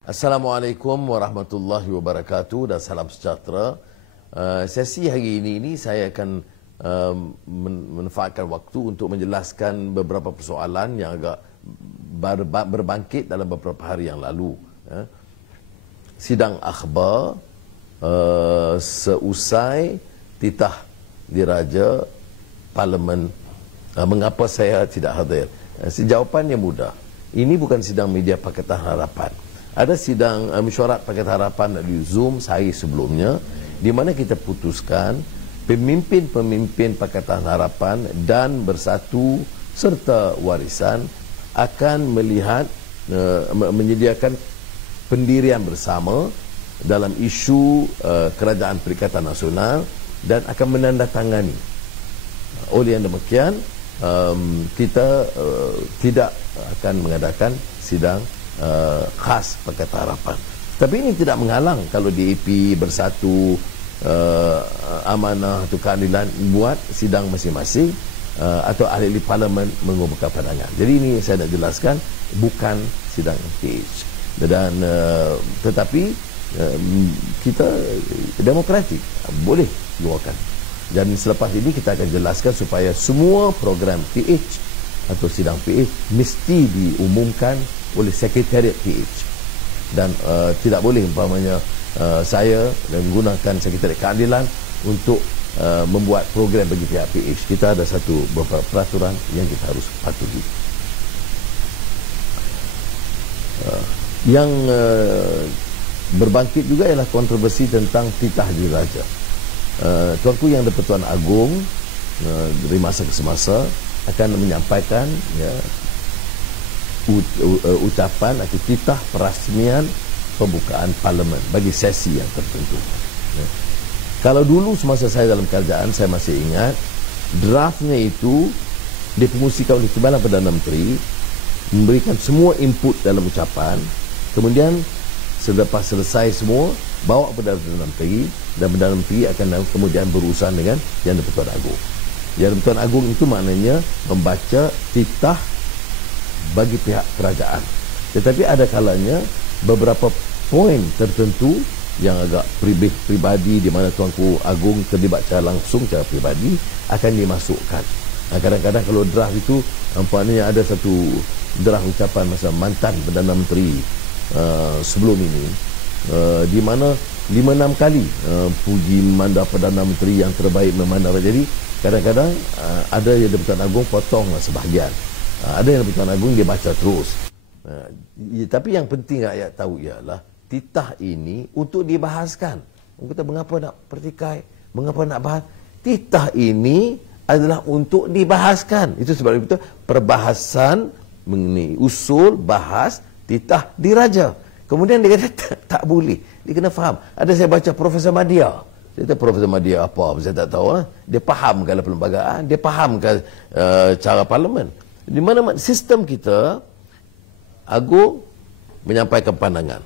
Assalamualaikum warahmatullahi wabarakatuh dan salam sejahtera. Sesi hari ini saya akan memanfaatkan waktu untuk menjelaskan beberapa persoalan yang agak berbangkit dalam beberapa hari yang lalu. Sidang akhbar seusai titah diraja Parlimen. Mengapa saya tidak hadir? Jawapannya mudah. Ini bukan sidang media Pakatan Harapan. Ada sidang mesyuarat Pakatan Harapan di Zoom sehari sebelumnya, di mana kita putuskan pemimpin-pemimpin Pakatan Harapan dan Bersatu serta Warisan akan melihat menyediakan pendirian bersama dalam isu Kerajaan Perikatan Nasional dan akan menandatangani. Oleh yang demikian, kita tidak akan mengadakan sidang khas Pakatan Harapan. Tapi ini tidak menghalang kalau DAP Bersatu, Amanah atau Keadilan buat sidang masing-masing atau ahli Parlimen mengumumkan pandangan. Jadi ini saya nak jelaskan bukan sidang PH. Dan tetapi kita demokratik, boleh keluarkan. Dan selepas ini kita akan jelaskan supaya semua program PH atau sidang PH mesti diumumkan oleh Sekretariat PH. Dan tidak boleh umpamanya saya menggunakan Sekretariat Keadilan untuk membuat program bagi pihak PH. Kita ada beberapa peraturan yang kita harus patuhi. Yang berbangkit juga ialah kontroversi tentang titah diraja. Tuanku Yang di-Pertuan Agong dari masa ke semasa akan menyampaikan ucapan atau titah perasmian pembukaan Parlimen bagi sesi yang tertentu. Kalau dulu semasa saya dalam kerajaan, saya masih ingat draftnya itu dipromosikan oleh Timbalan Perdana Menteri, memberikan semua input dalam ucapan, kemudian selepas selesai semua bawa kepada Perdana Menteri, dan Perdana Menteri akan kemudian berurusan dengan Yang di-Pertuan Agong. Yang di-Pertuan Agong itu maknanya membaca titah bagi pihak kerajaan. Tetapi ada kalanya beberapa poin tertentu yang agak pribadi di mana Tuanku Agong terlibat secara langsung, secara pribadi, akan dimasukkan. Kadang-kadang kalau draft itu nampaknya ada satu draft ucapan masa mantan Perdana Menteri sebelum ini, di mana 5-6 kali puji memandang Perdana Menteri yang terbaik memandang. Jadi kadang-kadang ada yang di-Pertuan Agong potong sebahagian. Ada yang di-Pertuan Agong dia baca terus. Tapi yang penting rakyat tahu ialah titah ini untuk dibahaskan. Kita mengapa nak pertikai? Mengapa nak bahas? Titah ini adalah untuk dibahaskan. Itu sebab itu perbahasan mengenai usul bahas titah diraja. Kemudian dia kata tak boleh. Dia kena faham. Ada saya baca Profesor Madya. Saya kata Profesor Madya apa? Saya tak tahu. Dia fahamkan perlembagaan. Dia fahamkan cara Parlimen. Di mana sistem kita, Agong menyampaikan pandangan.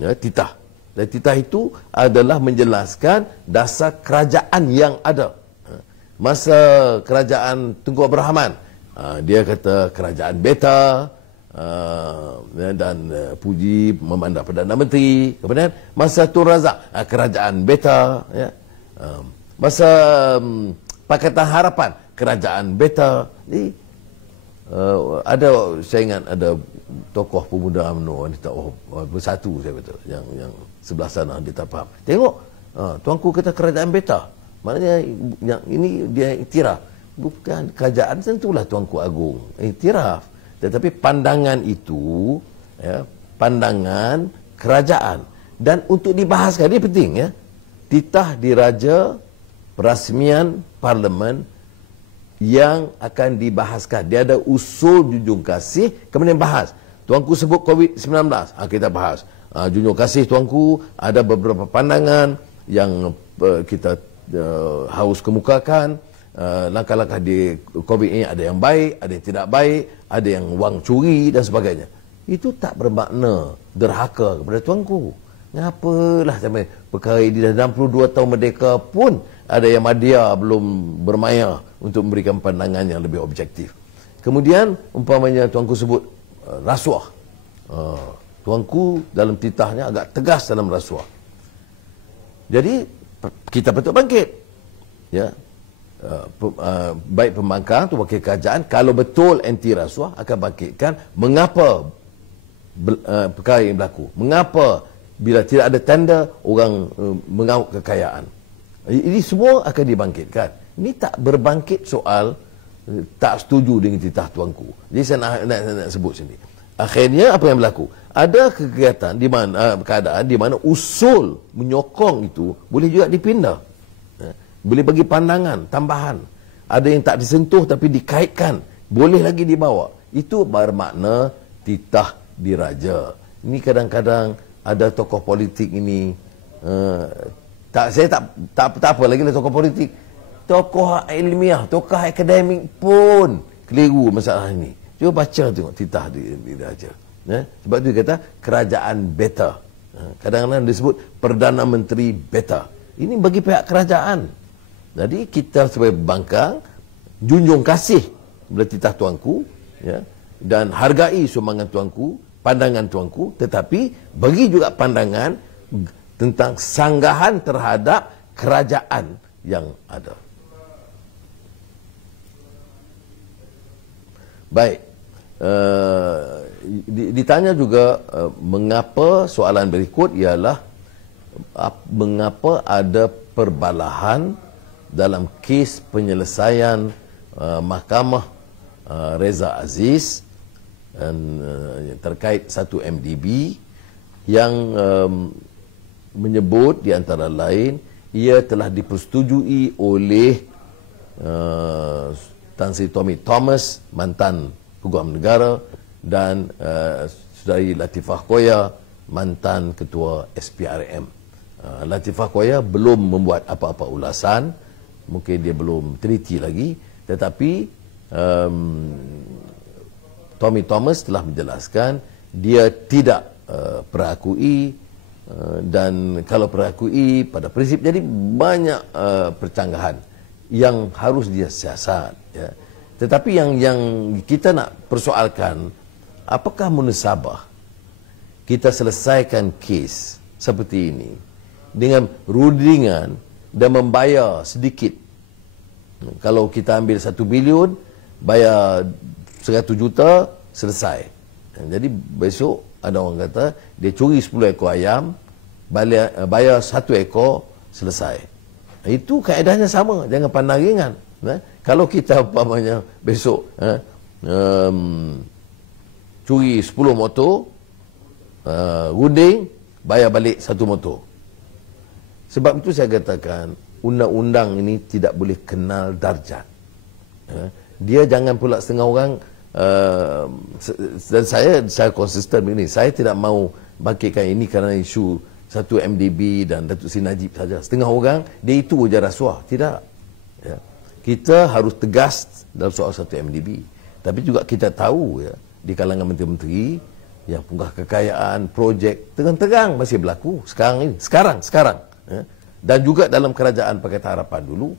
Titah. Dan titah itu adalah menjelaskan dasar kerajaan yang ada. Masa kerajaan Tunku Abdul Rahman, dia kata kerajaan beta, dan puji memandang Perdana Menteri. Kemudian masa Tun Razak, kerajaan beta, masa Pakatan Harapan, kerajaan beta. Jadi ada, saya ingat ada tokoh pemuda UMNO wanita Bersatu, saya betul, yang sebelah sana dia tak faham. Tengok, tuanku kata kerajaan beta, maknanya yang ini dia iktiraf. Bukan kerajaan, tentulah Tuanku Agong iktiraf. Tetapi pandangan itu, pandangan kerajaan. Dan untuk dibahaskan, ini penting ya. Titah diraja perasmian Parlimen yang akan dibahaskan. Dia ada usul junjung kasih, kemudian bahas. Tuanku sebut COVID-19, kita bahas. Junjung kasih tuanku, ada beberapa pandangan yang kita harus kemukakan. Langkah-langkah di COVID ini ada yang baik, ada yang tidak baik, ada yang wang curi dan sebagainya. Itu tak bermakna derhaka kepada tuanku. Ngapalah sampai perkara ini dah 62 tahun merdeka pun ada yang media belum bermaya untuk memberikan pandangan yang lebih objektif. Kemudian umpamanya tuanku sebut rasuah. Tuanku dalam titahnya agak tegas dalam rasuah. Jadi kita patut bangkit. Ya. Baik pembangkang tu wakil kerajaan kalau betul anti rasuah akan bangkitkan mengapa perkara yang berlaku. Mengapa bila tidak ada tender orang mengauk kekayaan. Ini semua akan dibangkitkan. Ini tak berbangkit soal tak setuju dengan titah tuanku. Jadi saya nak sebut sini. Akhirnya apa yang berlaku? Ada kegiatan di mana keadaan di mana usul menyokong itu boleh juga dipindah. Boleh bagi pandangan tambahan. Ada yang tak disentuh tapi dikaitkan, boleh lagi dibawa. Itu bermakna titah diraja. Ini kadang-kadang ada tokoh politik ini saya tak apa lagi lah tokoh politik. Tokoh ilmiah, tokoh akademik pun keliru masalah ini. Cuba baca tengok titah diraja. Sebab itu dia kata kerajaan beta. Kadang-kadang disebut Perdana Menteri beta. Ini bagi pihak kerajaan. Jadi kita sebagai pembangkang junjung kasih kepada titah tuanku, ya, dan hargai sumbangan tuanku, pandangan tuanku, tetapi bagi juga pandangan tentang sanggahan terhadap kerajaan yang ada. Baik, ditanya juga mengapa, soalan berikut ialah mengapa ada perbalahan dalam kes penyelesaian Mahkamah Reza Aziz terkait satu MDB yang menyebut di antara lain ia telah dipersetujui oleh Tan Sri Tommy Thomas, mantan Peguam Negara, dan Saudari Latifah Koya, mantan Ketua SPRM. Latifah Koya belum membuat apa-apa ulasan, mungkin dia belum teliti lagi, tetapi Tommy Thomas telah menjelaskan dia tidak perakui, dan kalau perakui pada prinsip jadi banyak percanggahan yang harus dia siasat, ya. Tetapi yang kita nak persoalkan, apakah munasabah kita selesaikan kes seperti ini dengan rundingan dan membayar sedikit. Kalau kita ambil 1 bilion, bayar 100 juta, selesai. Jadi besok ada orang kata dia curi 10 ekor ayam, bayar 1 ekor, selesai. Itu kaedahnya sama, jangan pandang ringan. Kalau kita umpamanya besok curi 10 motor, runding, bayar balik 1 motor. Sebab itu saya katakan undang-undang ini tidak boleh kenal darjat. Dia jangan pula setengah orang, dan saya konsisten begini, saya tidak mau bangkitkan ini kerana isu satu MDB dan Datuk Seri Najib saja. Setengah orang dia itu ujar rasuah. Tidak, ya. Kita harus tegas dalam soal satu MDB. Tapi juga kita tahu, ya, di kalangan menteri-menteri yang punggah kekayaan, projek terang-terang masih berlaku sekarang, ya. Dan juga dalam kerajaan Pakatan Harapan dulu,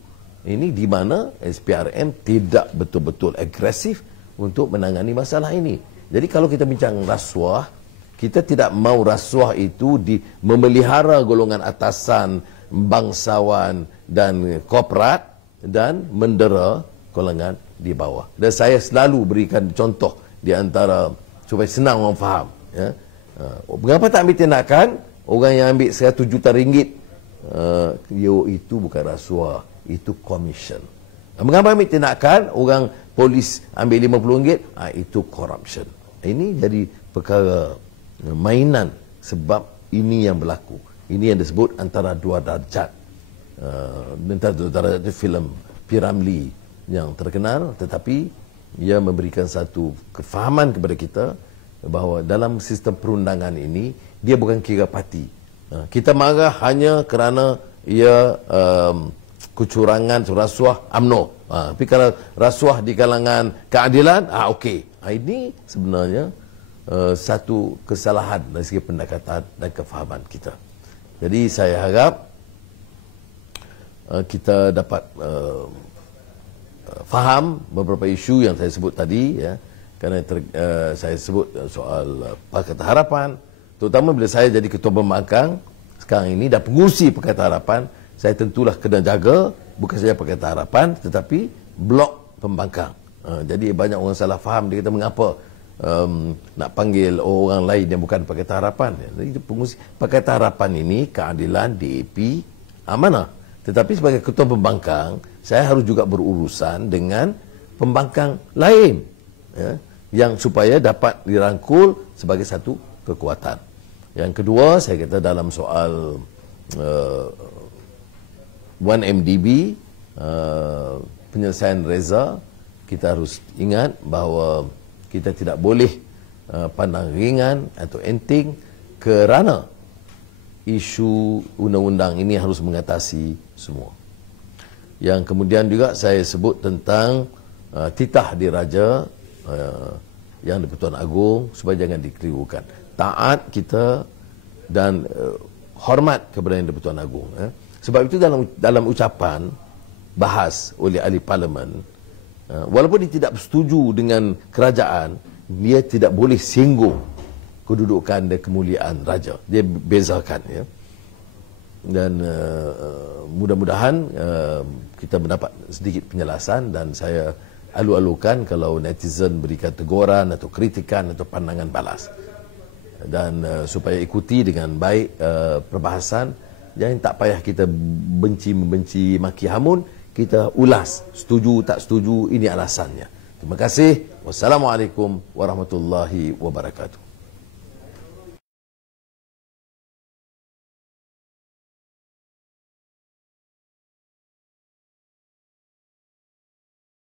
ini di mana SPRM tidak betul-betul agresif untuk menangani masalah ini. Jadi kalau kita bincang rasuah, kita tidak mau rasuah itu memelihara golongan atasan, bangsawan dan korporat dan mendera golongan di bawah. Dan saya selalu berikan contoh di antara supaya senang orang faham, ya. Mengapa tak ambil tindakan orang yang ambil 100 juta ringgit? Itu bukan rasuah, itu commission. Mengapa ambil tindakan orang polis ambil RM50? Itu corruption. Ini jadi perkara mainan, sebab ini yang berlaku. Ini yang disebut antara dua darjat. Antara dua darjat itu filem P. Ramlee yang terkenal, tetapi ia memberikan satu kefahaman kepada kita bahawa dalam sistem perundangan ini dia bukan kira parti. Kita marah hanya kerana ia kecurangan, rasuah, UMNO. Tapi kalau rasuah di kalangan keadilan, okey. Ini sebenarnya satu kesalahan dari segi pendekatan dan kefahaman kita. Jadi saya harap kita dapat faham beberapa isu yang saya sebut tadi, ya. Kerana saya sebut soal Pakatan Harapan, Terutama bila saya jadi ketua pembangkang sekarang ini dan pengurusi Pakatan Harapan, saya tentulah kena jaga bukan saja Pakatan Harapan tetapi blok pembangkang. Jadi banyak orang salah faham, dia kata mengapa nak panggil orang lain yang bukan Pakatan Harapan. Jadi pengurusi Pakatan Harapan ini keadilan, DAP, amanah. Tetapi sebagai ketua pembangkang, saya harus juga berurusan dengan pembangkang lain, ya, yang supaya dapat dirangkul sebagai satu kekuatan. Yang kedua, saya kata dalam soal 1MDB, penyelesaian reza, kita harus ingat bahawa kita tidak boleh pandang ringan atau enteng kerana isu undang-undang ini harus mengatasi semua. Yang kemudian juga saya sebut tentang titah diraja yang di-Pertuan Agong supaya jangan dikelirukan. Taat kita dan hormat kepada yang di-Pertuan Agong. Sebab itu dalam ucapan bahas oleh ahli parlimen, walaupun dia tidak bersetuju dengan kerajaan, dia tidak boleh singgung kedudukan dan kemuliaan raja. Dia bezakan, ya. Dan mudah-mudahan kita mendapat sedikit penjelasan, dan saya alu-alukan kalau netizen berikan teguran atau kritikan atau pandangan balas. Dan supaya ikuti dengan baik perbahasan, jangan tak payah kita benci-membenci, maki hamun, kita ulas, setuju tak setuju, ini alasannya. Terima kasih. Wassalamualaikum warahmatullahi wabarakatuh.